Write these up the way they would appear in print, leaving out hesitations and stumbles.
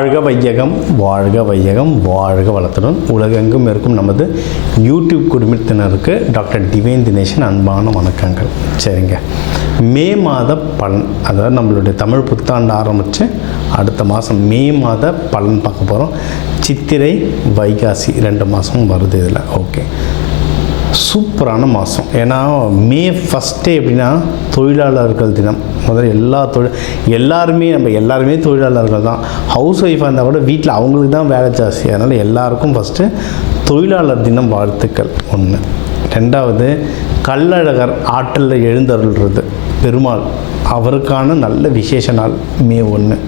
வாழ்க வையகம், வாழ்க வையகம், வாழ்க வளத்துடன் உலகெங்கும் இருக்கும் நமது யூடியூப் குடும்பத்தினருக்கு டாக்டர் டிவைன் தினேஷன் அன்பான வணக்கங்கள். சரிங்க, மே மாத பலன், அதாவது நம்மளுடைய தமிழ் புத்தாண்டு ஆரம்பித்து அடுத்த மாதம் மே மாத பலன் பார்க்க போகிறோம். சித்திரை வைகாசி 2 மாதமும் வருது இதில். ஓகே, சூப்பரான மாதம். ஏன்னா மே ஃபஸ்ட்டே எப்படின்னா தொழிலாளர்கள் தினம். முதல்ல எல்லாருமே தொழிலாளர்கள் தான். ஹவுஸ் ஒய்ஃபாக இருந்தால் கூட வீட்டில் அவங்களுக்கு தான் வேலை ஜாஸ்தி. அதனால் எல்லாருக்கும் ஃபஸ்ட்டு தொழிலாளர் தினம் வாழ்த்துக்கள் ஒன்று. ரெண்டாவது, கள்ளழகர் ஆற்றலில் எழுந்தருள்றது பெருமாள், அவருக்கான நல்ல விசேஷ நாள் மே 1.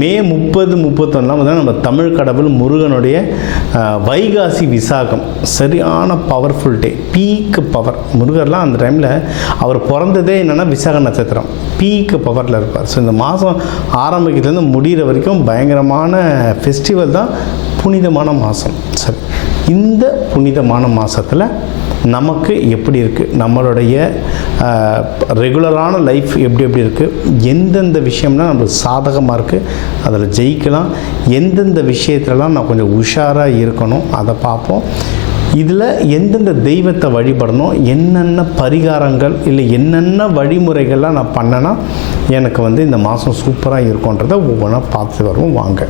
மே 30, 31 நம்ம தமிழ் கடவுள் முருகனுடைய வைகாசி விசாகம், சரியான பவர்ஃபுல் டே, பீக் பவர். முருகர்லாம் அந்த டைமில் அவர் பிறந்ததே என்னென்னா விசாக நட்சத்திரம், பீக் பவரில் இருப்பார். ஸோ இந்த மாதம் ஆரம்பிக்கிறதுலேருந்து முடிகிற வரைக்கும் பயங்கரமான ஃபெஸ்டிவல் தான், புனிதமான மாதம். சரி, இந்த புனிதமான மாதத்தில் நமக்கு எப்படி இருக்குது, நம்மளுடைய ரெகுலரான லைஃப் எப்படி இருக்குது, எந்தெந்த விஷயம்னா நம்மளுக்கு சாதகமாக இருக்குது, அதில் ஜெயிக்கலாம், எந்தெந்த விஷயத்துலலாம் நான் கொஞ்சம் உஷாராக இருக்கணும் அதை பார்ப்போம். இதில் எந்தெந்த தெய்வத்தை வழிபடணும், என்னென்ன பரிகாரங்கள் இல்லை என்னென்ன வழிமுறைகள்லாம் நான் பண்ணேன்னா எனக்கு இந்த மாதம் சூப்பராக இருக்குன்றதை ஒவ்வொன்றா பார்த்து வருவோம். வாங்க.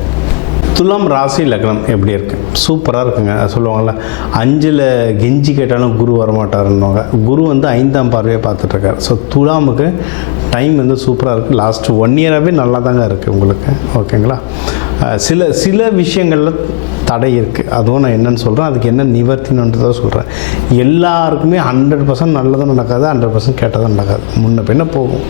துலாம் ராசி லக்னம் எப்படி இருக்குது? சூப்பராக இருக்குங்க. சொல்லுவாங்கள்ல, 5ல் கெஞ்சி கேட்டாலும் குரு வரமாட்டாருன்னுவாங்க. குரு 5ஆம் பார்வையை பார்த்துட்ருக்காரு. ஸோ துலாமுக்கு டைம் சூப்பராக இருக்குது. லாஸ்ட் 1 இயராகவே நல்லா தாங்க இருக்குது உங்களுக்கு. ஓகேங்களா? சில விஷயங்களில் தடை இருக்குது, அதுவும் நான் என்னென்னு சொல்கிறேன், அதுக்கு என்ன நிவர்த்தினன்றதை சொல்கிறேன். எல்லாருக்குமே 100% நல்லதும் நடக்காது, 100% கேட்டதும் நடக்காது, முன்ன பின்ன போகும்.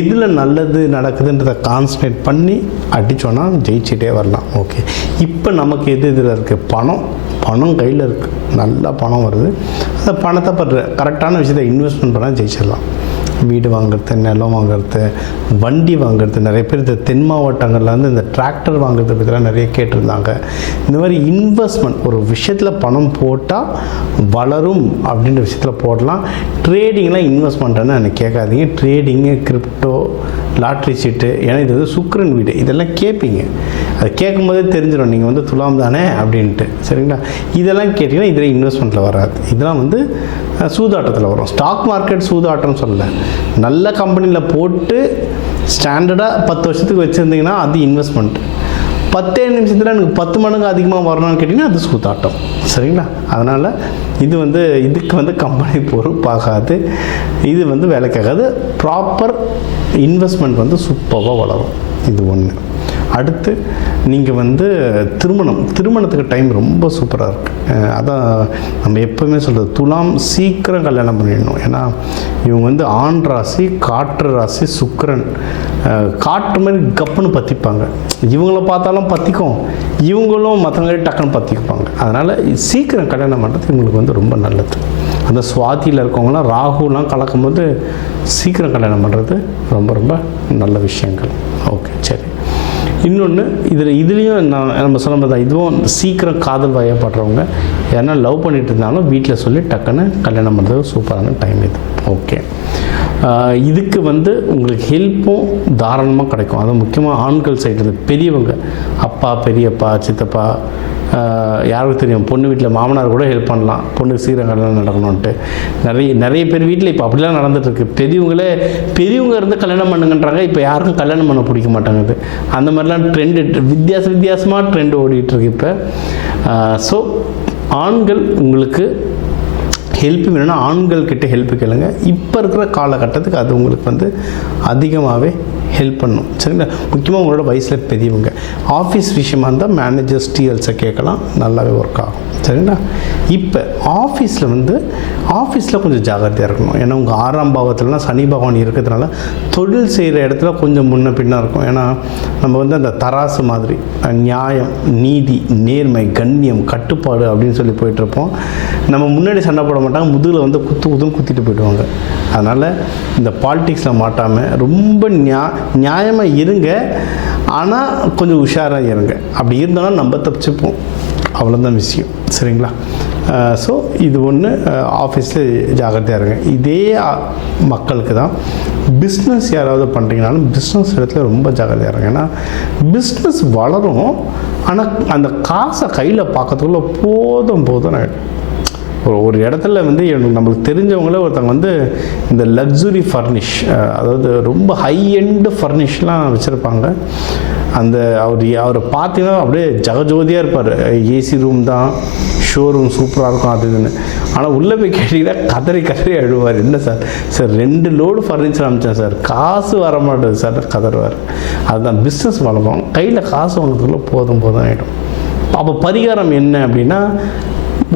எதில் நல்லது நடக்குதுன்றதை கான்சன்ட்ரேட் பண்ணி அடித்தோன்னா ஜெயிச்சிட்டே வரலாம். ஓகே, இப்போ நமக்கு இதில் இருக்குது, பணம் கையில் இருக்குது, நல்லா பணம் வருது. அந்த பணத்தை கரெக்டான விஷயத்தை இன்வெஸ்ட்மெண்ட் பண்ணால் ஜெயிச்சிடலாம். வீடு வாங்குறது, நிலம் வாங்குறது, வண்டி வாங்குறது. நிறைய பேர் இந்த தென் மாவட்டங்களில் இந்த டிராக்டர் வாங்குறதை பற்றிலாம் நிறைய கேட்டிருந்தாங்க. இந்த மாதிரி இன்வெஸ்ட்மெண்ட், ஒரு விஷயத்தில் பணம் போட்டால் வளரும் அப்படின்ற விஷயத்தில் போடலாம். ட்ரேடிங்லாம் இன்வெஸ்ட்மெண்ட்டுன்னு எனக்கு கேட்காதீங்க. ட்ரேடிங்கு, கிரிப்டோ, லாட்ரி சீட்டு, ஏன்னா இது சுக்கிரன் வீடு, இதெல்லாம் கேட்பீங்க. அது கேட்கும் போதே தெரிஞ்சிடும் நீங்கள் துலாம் தானே அப்படின்ட்டு. சரிங்களா? இதெல்லாம் கேட்டிங்கன்னா இதில் இன்வெஸ்ட்மெண்ட்டில் வராது. இதெல்லாம் சூதாட்டத்தில் வரும். ஸ்டாக் மார்க்கெட் சூதாட்டம்னு சொல்லலை, நல்ல கம்பெனியில் போட்டு ஸ்டாண்டர்டாக 10 வருஷத்துக்கு வச்சுருந்தீங்கன்னா அது இன்வெஸ்ட்மெண்ட். 10 நிமிஷத்தில் எனக்கு 10 மடங்கு அதிகமாக வரணும்னு கேட்டிங்கன்னா அது சூதாட்டம். சரிங்களா? அதனால் இதுக்கு கம்பெனி பொறுப்பாகாது, இது வேலைக்காகாது. ப்ராப்பர் இன்வெஸ்ட்மெண்ட் சூப்பராக வளரும். இது ஒன்று. அடுத்து நீங்கள் திருமணத்துக்கு டைம் ரொம்ப சூப்பராக இருக்குது. அதான் நம்ம எப்போவுமே சொல்கிறது, துலாம் சீக்கிரம் கல்யாணம் பண்ணிடணும். ஏன்னா இவங்க ஆண் ராசி, காற்று ராசி, சுக்கிரன். காற்று மாதிரி கப்புன்னு பற்றிப்பாங்க. இவங்கள பார்த்தாலும் பற்றிக்கும், இவங்களும் மற்றவங்க டக்குன்னு பற்றிக்குப்பாங்க. அதனால் சீக்கிரம் கல்யாணம் பண்ணுறது இவங்களுக்கு ரொம்ப நல்லது. அந்த சுவாதியில் இருக்கவங்களாம் ராகுலாம் கலக்கும்போது சீக்கிரம் கல்யாணம் பண்ணுறது ரொம்ப ரொம்ப நல்ல விஷயங்கள். ஓகே, சரி. இன்னொன்று, இதுலேயும் நம்ம சொல்ல மாதிரி தான், இதுவும் சீக்கிரம் காதல் வயப்படுறவங்க, ஏன்னா லவ் பண்ணிட்டு இருந்தாலும் வீட்டில் சொல்லி டக்குன்னு கல்யாணம் பண்ணுறது சூப்பரான டைம் இது. ஓகே, இதுக்கு உங்களுக்கு ஹெல்ப்பும் தாராளமாக கிடைக்கும். அதுவும் முக்கியமாக ஆண்கள் சைடு பெரியவங்க, அப்பா, பெரியப்பா, சித்தப்பா, யாருக்கு தெரியும், பொண்ணு வீட்டில் மாமனார் கூட ஹெல்ப் பண்ணலாம், பொண்ணுக்கு சீக்கிரம் கல்யாணம் நடக்கணுன்ட்டு. நிறைய பேர் வீட்டில் இப்போ அப்படிலாம் நடந்துகிட்ருக்கு. பெரியவங்க இருந்து கல்யாணம் பண்ணுங்கன்றாங்க. இப்போ யாருக்கும் கல்யாணம் பண்ண பிடிக்க மாட்டாங்குது. அந்த மாதிரிலாம் ட்ரெண்டு வித்தியாசமாக ட்ரெண்டு ஓடிட்டுருக்கு இப்போ. ஸோ ஆண்கள் உங்களுக்கு ஹெல்ப் வேணும்னா ஆண்கள்கிட்ட ஹெல்ப் கேளுங்க. இப்போ இருக்கிற காலகட்டத்துக்கு அது உங்களுக்கு அதிகமாகவே ஹெல்ப் பண்ணணும். சரிங்களா? முக்கியமாக உங்களோட வயசில் பெரியவங்க, ஆஃபீஸ் விஷயமா இருந்தால் மேனேஜர்ஸ், டிஎல்ஸை கேட்கலாம், நல்லாவே ஒர்க் ஆகும். சரிங்களா? இப்போ ஆஃபீஸில் கொஞ்சம் ஜாகிரதையாக இருக்கணும். ஏன்னா உங்கள் 6ஆம் பாவத்தில்னா சனி பகவான் இருக்கிறதுனால தொழில் செய்கிற இடத்துல கொஞ்சம் முன்ன பின்னா இருக்கும். ஏன்னா நம்ம அந்த தராசு மாதிரி நியாயம், நீதி, நேர்மை, கண்ணியம், கட்டுப்பாடு அப்படின்னு சொல்லி போயிட்டுருப்போம். நம்ம முன்னாடி சண்டை போட மாட்டாங்க, முதுகில் குத்துன்னு குத்திட்டு போயிடுவாங்க. அதனால் இந்த பாலிடிக்ஸில் மாட்டாமல் ரொம்ப நியாயமாக இருங்க. ஆனால் கொஞ்சம் உஷாராக இருங்க. அப்படி இருந்தாலும் நம்ம தப்பிச்சுப்போம், அவ்வளோதான் விஷயம். சரிங்களா? ஸோ இது ஒன்று ஆஃபீஸில் ஜாகிரதையாக இருங்க. இதே மக்களுக்கு தான் பிஸ்னஸ் யாராவது பண்ணுறீங்கனாலும் பிஸ்னஸ் இடத்துல ரொம்ப ஜாகிரதையாக இருங்க. ஏன்னா பிஸ்னஸ் வளரும், ஆனால் அந்த காசை கையில் பார்க்கறதுக்குள்ள போதும் ஆகிடும். ஒரு இடத்துல வந்து நம்மளுக்கு தெரிஞ்சவங்களே ஒருத்தவங்க வந்து இந்த லக்ஸுரி ஃபர்னிஷ், அதாவது ரொம்ப ஹை எண்டு ஃபர்னிஷ்லாம் வச்சுருப்பாங்க. அவரை பார்த்தீங்கன்னா அப்படியே ஜகஜோதியாக இருப்பார். ஏசி ரூம் தான், ஷோரூம் சூப்பராக இருக்கும் அது இதுன்னு. ஆனால் உள்ளே போய் கேட்டிங்கன்னா கதறி அழுவார். என்ன சார் 2 லோடு ஃபர்னிச்சர் அனுப்பிச்சேன் சார், காசு வர மாட்டேது சார் கதறுவார். அதுதான் பிஸ்னஸ் வளரும், கையில் காசு வாங்குறதுக்குள்ள போதும் ஆகிடும். அப்போ பரிகாரம் என்ன அப்படின்னா,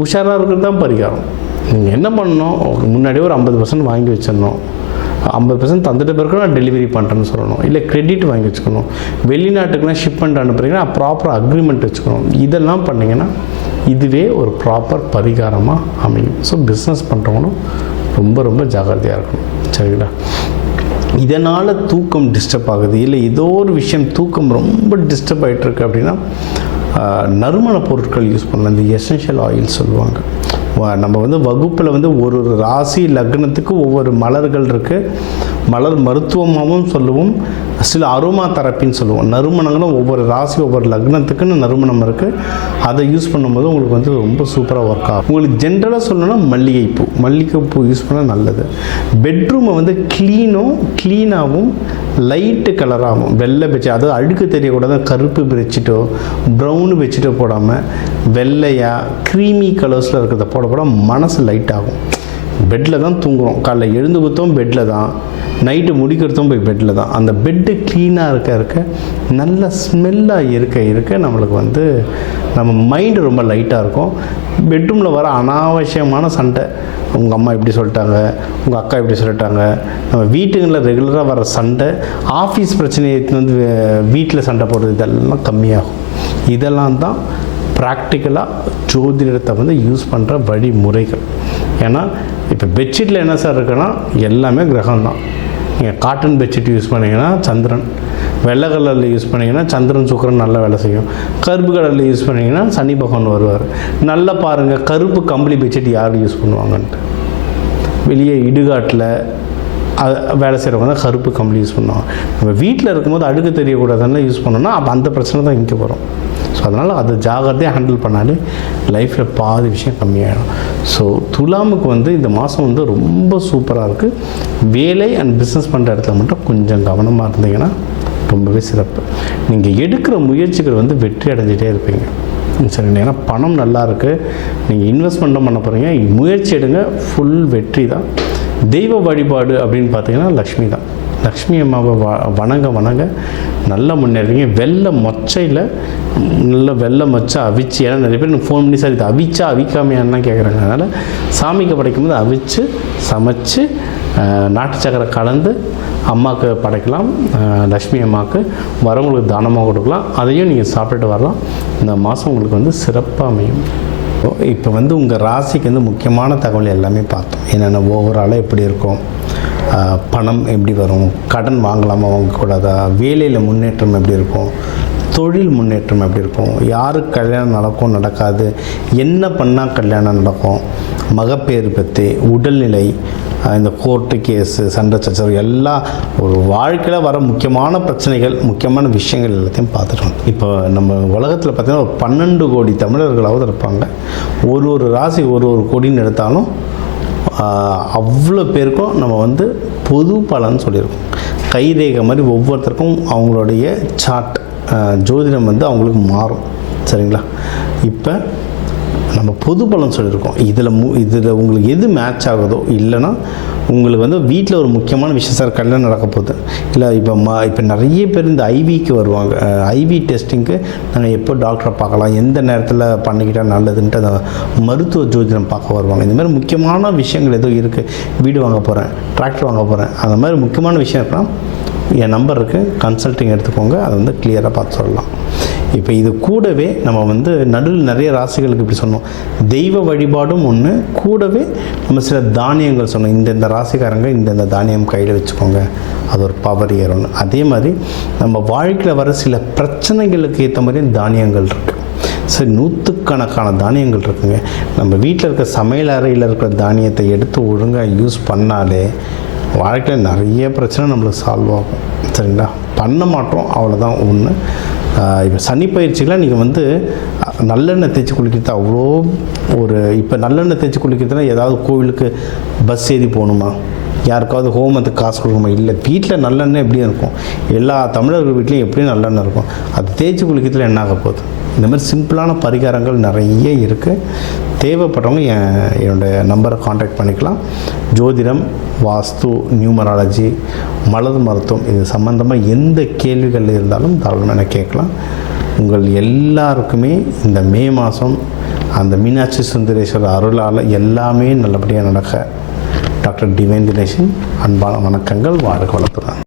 உஷாராக இருக்கிறது தான் பரிகாரம். நீங்கள் என்ன பண்ணணும், முன்னாடியே ஒரு 50% வாங்கி வச்சிடணும். 50% தந்துட்டு பிறகு நான் டெலிவரி பண்ணுறேன்னு சொல்லணும். இல்லை கிரெடிட் வாங்கி வச்சுக்கணும். வெளிநாட்டுக்குலாம் ஷிப்மெண்ட் அனுப்புறீங்கன்னா ப்ராப்பர் அக்ரிமெண்ட் வச்சுக்கணும். இதெல்லாம் பண்ணிங்கன்னா இதுவே ஒரு ப்ராப்பர் பரிகாரமாக அமையும். ஸோ பிஸ்னஸ் பண்ணுறவங்களும் ரொம்ப ஜாகிரதையாக இருக்கணும். சரிங்களா? இதனால் தூக்கம் டிஸ்டர்ப் ஆகுது, இல்லை ஏதோ ஒரு விஷயம் தூக்கம் ரொம்ப டிஸ்டர்ப் ஆகிட்டுருக்கு அப்படின்னா நறுமண பொருட்கள் யூஸ் பண்ணலாம். இந்த எசென்ஷியல் ஆயில் சொல்லுவாங்க. நம்ம வந்து வகுப்பில் வந்து ஒரு ராசி லக்னத்துக்கு ஒவ்வொரு மலர்கள் இருக்குது. மலர் மருத்துவமாகவும் சொல்லுவோம், சில அரோமா தெரப்பின்னு சொல்லுவோம். நறுமணங்களும் ஒவ்வொரு ராசி ஒவ்வொரு லக்னத்துக்குன்னு நறுமணம் இருக்குது. அதை யூஸ் பண்ணும்போது உங்களுக்கு வந்து ரொம்ப சூப்பராக ஒர்க் ஆகும். உங்களுக்கு ஜென்ரலாக சொல்லணும்னா மல்லிகைப்பூ யூஸ் பண்ணால் நல்லது. பெட்ரூமை வந்து க்ளீனாகவும் லைட்டு கலராகவும், வெள்ளை பெட்ஷீட், அதாவது அழுக்கு தெரியக்கூடாது, கருப்பு பெட்ஷீட்டோ ப்ரௌனு பெட்ஷீட்டோ போடாமல் வெள்ளையாக க்ரீமி கலர்ஸில் இருக்கிறத போட மனசு லைட் ஆகும். பெட்டில் தான் தூங்குகிறோம், காலைல எழுந்து குத்தோம் பெட்டில் தான், நைட்டு முடிக்கிறதும் போய் பெட்டில் தான். அந்த பெட்டு க்ளீனாக இருக்க நல்ல ஸ்மெல்லாக இருக்க நம்மளுக்கு வந்து நம்ம மைண்டு ரொம்ப லைட்டாக இருக்கும். பெட்ரூமில் வர அனாவசியமான சண்டை, உங்கள் அம்மா இப்படி சொல்லிட்டாங்க, உங்கள் அக்கா இப்படி சொல்லிட்டாங்க, நம்ம வீட்டுங்களில் ரெகுலராக வர சண்டை, ஆஃபீஸ் பிரச்சனையை வந்து வீட்டில் சண்டை போடுறது, இதெல்லாம் கம்மியாகும். இதெல்லாம் தான் ப்ராக்டிக்கலாக ஜோதிடத்தை வந்து யூஸ் பண்ணுற வழிமுறைகள். ஏன்னா இப்போ பெட்ஷீட்டில் என்ன சார் இருக்குன்னா எல்லாமே கிரகம் தான். நீங்கள் காட்டன் பெட்ஷீட் யூஸ் பண்ணிங்கன்னா சந்திரன், வெள்ளை கலரில் யூஸ் பண்ணிங்கன்னா சந்திரன் சுக்கிரன் நல்லா வேலை செய்யும். கருப்பு கலரில் யூஸ் பண்ணிங்கன்னா சனி பகவான் வருவார். நல்லா பாருங்கள், கருப்பு கம்பளி பெட்ஷீட் யார் யூஸ் பண்ணுவாங்கன்ட்டு. வெளியே இடுகாட்டில் வேலை செய்கிறவங்க தான் கருப்பு கம்பளி யூஸ் பண்ணுவாங்க. நம்ம வீட்டில் இருக்கும்போது அழுக்கு தெரியக்கூடாதுன்னு யூஸ் பண்ணோன்னா அப்போ அந்த பிரச்சனை தான் இங்கே வரும். ஸோ அதனால் அதை ஜாகிரதையாக ஹேண்டில் பண்ணாலே லைஃப்பில் பாதி விஷயம் கம்மியாகிடும். ஸோ துலாமுக்கு வந்து இந்த மாதம் வந்து ரொம்ப சூப்பராக இருக்குது. வேலை அண்ட் பிஸ்னஸ் பண்ணுற இடத்துல மட்டும் கொஞ்சம் கவனமாக இருந்தீங்கன்னா ரொம்பவே சிறப்பு. நீங்கள் எடுக்கிற முயற்சிகள் வந்து வெற்றி அடைஞ்சிட்டே இருப்பீங்க. சரிங்க. ஏன்னா பணம் நல்லா இருக்குது, நீங்கள் இன்வெஸ்ட்மெண்ட்டும் பண்ண போகிறீங்க, முயற்சி எடுங்க, ஃபுல் வெற்றி தான். தெய்வ வழிபாடு அப்படின்னு பார்த்தீங்கன்னா லக்ஷ்மி தான். லக்ஷ்மி அம்மாவை வணங்க நல்லா முன்னேறீங்க. வெள்ளை மொச்சையில் நல்ல வெள்ளை மொச்சை அவிச்சு, ஏன்னா நிறைய பேர் எனக்கு ஃபோன் பண்ணி சார் இது அவிச்சா அவிக்காமையான்னு கேட்குறாங்க. அதனால் சாமிக்கு படைக்கும்போது அவிச்சு சமைச்சு நாட்டு சக்கரை கலந்து அம்மாவுக்கு படைக்கலாம். லக்ஷ்மி அம்மாவுக்கு வரவங்களுக்கு தானமாக கொடுக்கலாம். அதையும் நீங்கள் சாப்பிட்டுட்டு வரலாம். இந்த மாதம் உங்களுக்கு வந்து சிறப்பாக அமையும். இப்போ வந்து உங்கள் ராசிக்கு வந்து முக்கியமான தகவல் எல்லாமே பார்த்தோம். என்னென்ன ஓவராலாக எப்படி இருக்கும், பணம் எப்படி வரும், கடன் வாங்கலாமா வாங்கக்கூடாதா, வேலையில் முன்னேற்றம் எப்படி இருக்கும், தொழில் முன்னேற்றம் எப்படி இருக்கும், யாருக்கு கல்யாணம் நடக்கும் நடக்காது, என்ன பண்ணால் கல்யாணம் நடக்கும், மகப்பேறு பற்றி, உடல்நிலை, இந்த கோர்ட்டு கேஸு, சண்டை சச்சரவு, எல்லாம் ஒரு வாழ்க்கையில் வர முக்கியமான பிரச்சனைகள், முக்கியமான விஷயங்கள் எல்லாத்தையும் பார்த்துட்டோம். இப்போ நம்ம உலகத்தில் பார்த்திங்கன்னா ஒரு 12 கோடி தமிழர்களாவது இருப்பாங்க. ஒரு ராசி ஒரு கோடின்னு எடுத்தாலும் அவ்வளோ பேருக்கும் நம்ம வந்து பொது பலன் சொல்லியிருக்கோம். கைரேகை மாதிரி ஒவ்வொருத்தருக்கும் அவங்களுடைய சார்ட் ஜோதிடம் வந்து அவங்களுக்கு மாறும். சரிங்களா? இப்போ நம்ம பொது பலன் சொல்லியிருக்கோம். இதில் உங்களுக்கு எது மேட்ச் ஆகுதோ, இல்லைன்னா உங்களுக்கு வந்து வீட்டில் ஒரு முக்கியமான விஷயம் சார் கல்யாணம் நடக்க போகுது, இல்லை இப்போ நிறைய பேர் இந்த ஐவிக்கு வருவாங்க. ஐவி டெஸ்டிங்க்கு நாங்கள் எப்போ டாக்டரை பார்க்கலாம், எந்த நேரத்தில் பண்ணிக்கிட்டால் நல்லதுன்ட்டு அந்த மருத்துவ ஜோதிடம் பார்க்க வருவாங்க. இந்த மாதிரி முக்கியமான விஷயங்கள் ஏதோ இருக்குது, வீடு வாங்க போகிறேன், டிராக்டர் வாங்க போகிறேன், அந்த மாதிரி முக்கியமான விஷயம் இருக்குன்னா என் நம்பர் இருக்குது, கன்சல்ட்டிங் எடுத்துக்கோங்க. அதை வந்து கிளியராக பார்த்து சொல்லலாம். இப்போ இது கூடவே நம்ம வந்து நடுவில் நிறைய ராசிகளுக்கு இப்படி சொன்னோம், தெய்வ வழிபாடும் ஒன்று, கூடவே நம்ம சில தானியங்கள் சொன்னோம். இந்த ராசிக்காரங்க இந்த தானியம் கையில் வச்சுக்கோங்க, அது ஒரு பவர் ஏறணும். அதே மாதிரி நம்ம வாழ்க்கையில் வர சில பிரச்சனைகளுக்கு ஏற்ற மாதிரி தானியங்கள் இருக்குது. சரி, நூற்றுக்கணக்கான தானியங்கள் இருக்குங்க. நம்ம வீட்டில் இருக்க சமையல் அறையில் இருக்கிற தானியத்தை எடுத்து ஒழுங்காக யூஸ் பண்ணாலே வாழ்க்கையில் நிறைய பிரச்சனை நம்மளுக்கு சால்வ் ஆகும். சரிங்களா? பண்ண மாட்டோம், அவ்வளோதான் ஒன்று. இப்போ சனி பயிற்சியில் நீங்கள் நல்லெண்ணெய் தேய்ச்சி குளிக்கிறது அவ்வளோ இப்போ நல்லெண்ணெய் தேய்ச்சி குளிக்கிறதுனா ஏதாவது கோவிலுக்கு பஸ் ஏறி போகணுமா? யாருக்காவது ஹோமத்துக்கு காசு கொடுக்கணுமா? இல்லை, வீட்டில் நல்லெண்ணெய் எப்படியும் இருக்கும். எல்லா தமிழர்கள் வீட்லேயும் எப்படியும் நல்லெண்ணெய் இருக்கும். அது தேய்ச்சி குளிக்கிறதுல என்ன ஆக போகுது? இந்த மாதிரி சிம்பிளான பரிகாரங்கள் நிறைய இருக்குது. தேவைப்படுறவங்க என்னோடய நம்பரை காண்டாக்ட் பண்ணிக்கலாம். ஜோதிடம், வாஸ்து, நியூமராலஜி, மலர் மருத்துவம் இது சம்மந்தமாக எந்த கேள்விகள் இருந்தாலும் தாராளமாக கேட்கலாம். உங்கள் எல்லாருக்குமே இந்த மே மாதம் அந்த மீனாட்சி சுந்தரேஸ்வரர் அருளால் எல்லாமே நல்லபடியாக நடக்க டாக்டர் டிவைன் தினேஷன் அன்பான வணக்கங்கள். வாழ்க வளத்துடன்.